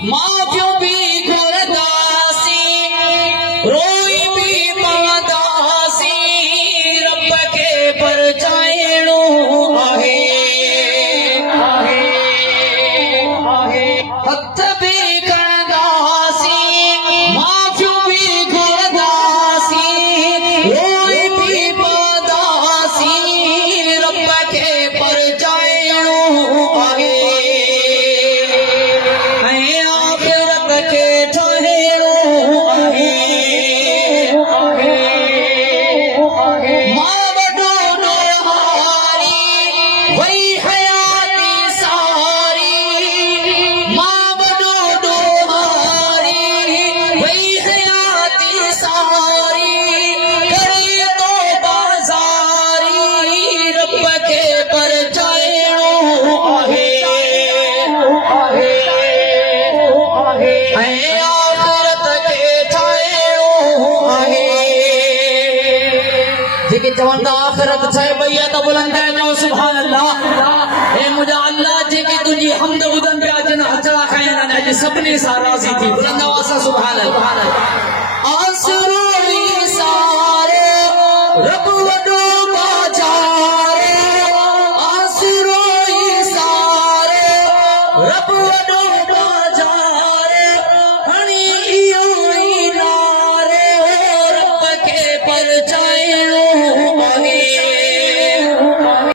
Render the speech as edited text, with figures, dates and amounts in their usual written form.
माफ़ियों भी घुरदासी रोई भी पवदासी रब के परचाइणो आहे हथ भी खणदासी माफ़ियों भी घुरदासी रोई भी पवदासी रब के परचाइणो आहे चवंदा आखिरत छे भैया तो बुलंद कयो सुभान अल्लाह ए मुझा अल्लाह जेकी तुझी हमद बुदन पे अजन हचड़ा खायना ने अज सबने सा राजी थी बुलंद आवाज सुभान अल्लाह आसरो सारे रब वडो बाजारे आसरो सारे रब वडो